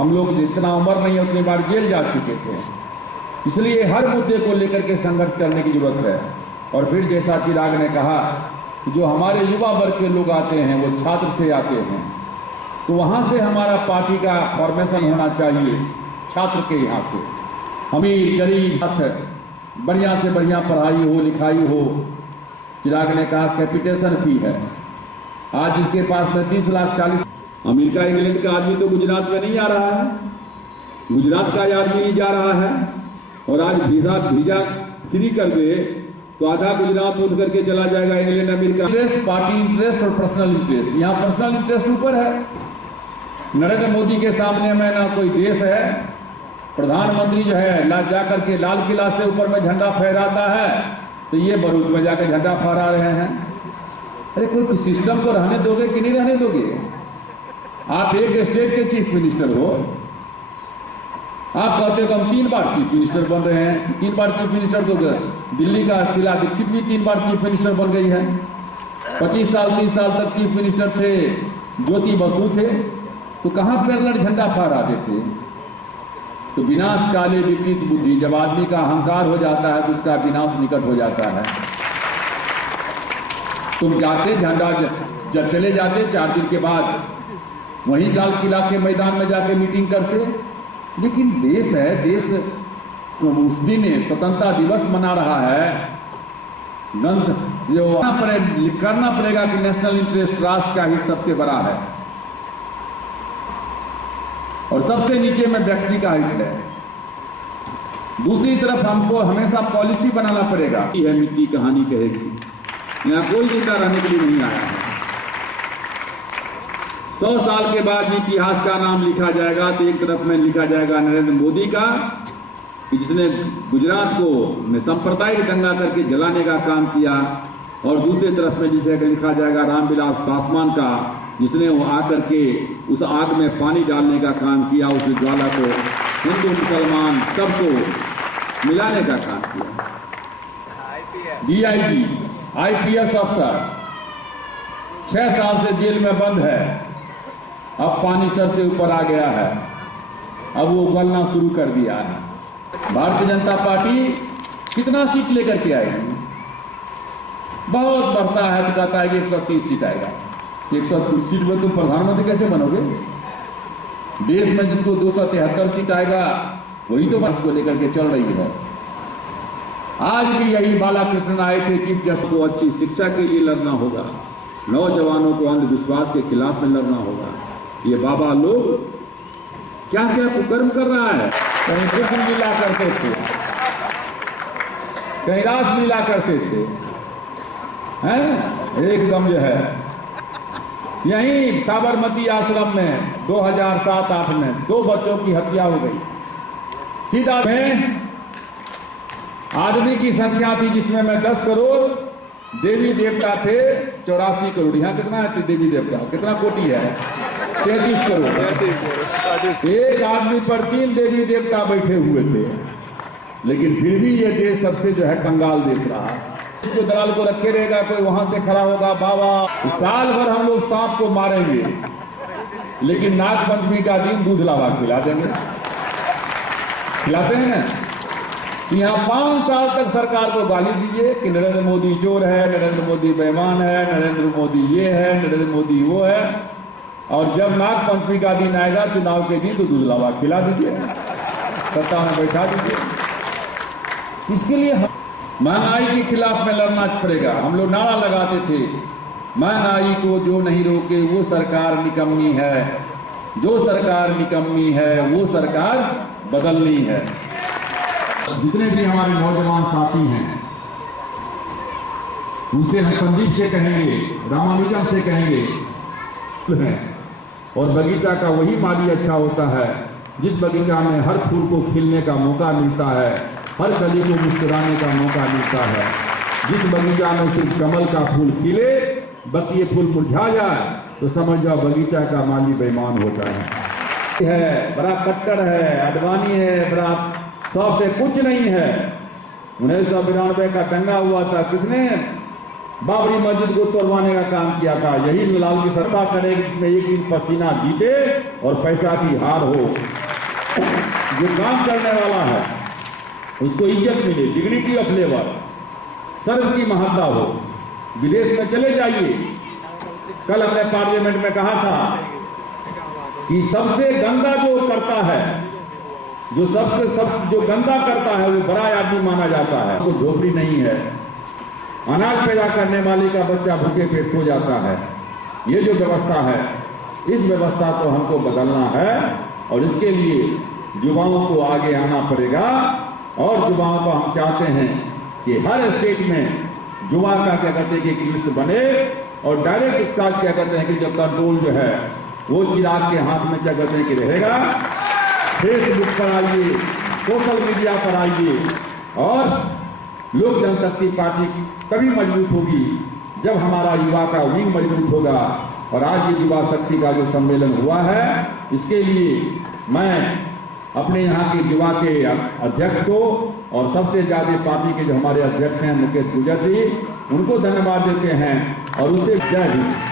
हम लोग जितना उम्र नहीं है उतनी बार जेल जा चुके थे। इसलिए हर मुद्दे को लेकर के संघर्ष करने की जरूरत है। और फिर जैसा चिराग ने कहा कि जो हमारे युवा वर्ग के लोग आते हैं वो छात्र से आते हैं, तो वहाँ से हमारा पार्टी का फॉर्मेशन होना चाहिए, छात्र के यहाँ से। अमीर गरीब बढ़िया से बढ़िया पढ़ाई हो लिखाई हो। चिराग ने कहा कैपिटेशन फी है। आज जिसके पास में 30 लाख 40, अमेरिका इंग्लैंड का आदमी तो गुजरात में नहीं आ रहा है, गुजरात का आदमी ही जा रहा है। और आज वीजा फ्री कर दे तो आधा गुजरात उठ करके चला जाएगा England America. Interest, party interest और पर्सनल इंटरेस्ट, यहाँ पर्सनल इंटरेस्ट ऊपर है। नरेंद्र मोदी के सामने में ना कोई देश है। प्रधानमंत्री जो है जा करके लाल किला से ऊपर में झंडा फहराता है, तो ये भरूच में जाकर झंडा फहरा रहे हैं। अरे कोई सिस्टम को रहने दोगे कि नहीं रहने दोगे? आप एक स्टेट के चीफ मिनिस्टर हो, आप कहते हो हम 3 बार चीफ मिनिस्टर बन रहे हैं। 3 बार चीफ मिनिस्टर तो दिल्ली का शीला दीक्षित भी 3 बार चीफ मिनिस्टर बन गई है। 25 साल 30 साल तक चीफ मिनिस्टर थे, ज्योति बसु थे, तो कहाँ पैरेलल झंडा फहरा देते? तो विनाश काले विपरीत बुद्धि, जब आदमी का अहंकार हो जाता है तो उसका विनाश निकट हो जाता है। तुम जाते झंडा जब चले जाते 4 दिन के बाद वहीं लाल किला के मैदान में जाके मीटिंग करते, लेकिन देश है, देश उस दिन स्वतंत्रता दिवस मना रहा है। जो करना पड़ेगा कि नेशनल इंटरेस्ट राष्ट्र का ही सबसे बड़ा है और सबसे नीचे में व्यक्ति का हित है। दूसरी तरफ हमको हमेशा पॉलिसी बनाना पड़ेगा। यह मिट्टी कहानी कहेगी, यहाँ कोई नेता रहने के लिए नहीं आया है। 100 साल के बाद इतिहास का नाम लिखा जाएगा तो एक तरफ में लिखा जाएगा नरेंद्र मोदी का, जिसने गुजरात को सांप्रदायिक दंगा करके जलाने का काम किया, और दूसरी तरफ में लिखा जाएगा रामविलास पासवान का, जिसने वो आकर के उस आग में पानी डालने का काम किया, उस ज्वाला को हिंदू मुसलमान सबको मिलाने का काम किया। DIG IPS अफसर 6 साल से जेल में बंद है, अब पानी सर से ऊपर आ गया है, अब वो उबलना शुरू कर दिया है। भारतीय जनता पार्टी कितना सीट लेकर के आएगी? बहुत बढ़ता है तो कहता है कि 130 सीट आएगा। 130 सीट में तुम प्रधानमंत्री कैसे बनोगे? देश में जिसको 273 सीट आएगा वही तो बस को लेकर के चल रही है। आज भी यही बालाकृष्णन आए थे चीफ जस्टिस को अच्छी शिक्षा के लिए लड़ना होगा, नौजवानों को अंधविश्वास के खिलाफ में लड़ना होगा। ये बाबा लोग क्या क्या कुकर्म कर रहा है। कहीं कृष्ण लीला करते थे, कहीं रास लीला करते थे, हैं? एकदम जो है यही साबरमती आश्रम में 2007-8 में 2 बच्चों की हत्या हो गई। सीधा में आदमी की संख्या थी जिसमें में 10 करोड़, देवी देवता थे 84 करोड़। यहाँ कितना है देवी देवता? कितना कोटि है? 33 करोड़। एक आदमी पर 3 देवी देवता बैठे हुए थे, लेकिन फिर भी ये देश सबसे जो है कंगाल देश रहा। इसको दलाल को रखे रहेगा, कोई वहां से खड़ा होगा, बाबा साल भर हम लोग सांप को मारेंगे, लेकिन नाग पंचमी का दिन दूध लावा खिला देंगे। खिलाते हैं। यहाँ 5 साल तक सरकार को गाली दीजिए कि नरेंद्र मोदी चोर है, नरेंद्र मोदी बेईमान है, नरेंद्र मोदी ये है, नरेंद्र मोदी वो है, और जब नाग पंचमी का दिन आएगा चुनाव के दिन तो दूध लावा खिला दीजिए, सत्ता में बैठा दीजिए। इसके लिए महंगाई के खिलाफ में लड़ना पड़ेगा। हम लोग नारा लगाते थे, महंगाई को जो नहीं रोके वो सरकार निकम्मी है, जो सरकार निकम्मी है वो सरकार बदलनी है। जितने भी हमारे नौजवान साथी हैं उनसे हम संदीप से कहेंगे, रामानुजम से कहेंगे, और बगीचा का वही माली अच्छा होता है जिस बगीचा में हर फूल को खिलने का मौका मिलता है, हर कली को मुस्कुराने का मौका मिलता है। जिस बगीचा में सिर्फ कमल का फूल खिले बाकी फूल मुरझा जाए तो समझ जाओ बगीचा का माली बेईमान होता है। बड़ा कट्टर है, अडवाणी है, बड़ा सॉफ्ट है, कुछ नहीं है। 1992 का दंगा हुआ था, किसने बाबरी मस्जिद को तोड़वाने का काम किया था। यही लाल की सत्ता करेगी जिसमें एक दिन पसीना जीते और पैसा की हार हो। जो काम करने वाला है उसको इज्जत मिले, डिग्निटी ऑफ लेबर, सर्व की महत्ता हो। विदेश में चले जाइए। कल हमने पार्लियामेंट में कहा था कि सबसे गंदा जो करता है, जो जो गंदा करता है वो बड़ा आदमी माना जाता है। वो झोपड़ी नहीं है, अनाज पैदा करने वाले का बच्चा भूखे पेट सो जाता है। ये जो व्यवस्था है, इस व्यवस्था को हमको बदलना है और इसके लिए युवाओं को आगे आना पड़ेगा। और युवाओं को हम चाहते हैं कि हर स्टेट में युवा का क्या कहते हैं कि लिस्ट बने और डायरेक्ट उसका क्या कहते हैं कि जो कंट्रोल जो है वो चिराग के हाथ में क्या कहते हैं कि रहेगा। फेसबुक पर आइए, सोशल मीडिया पर आइए और लोक जनशक्ति पार्टी तभी मजबूत होगी जब हमारा युवा का विंग मजबूत होगा। और आज ये युवा शक्ति का जो सम्मेलन हुआ है, इसके लिए मैं अपने यहाँ के युवा के अध्यक्ष को और सबसे ज्यादा पार्टी के जो हमारे अध्यक्ष हैं मुकेश गुजर जी, उनको धन्यवाद देते हैं और उससे जय हिंद।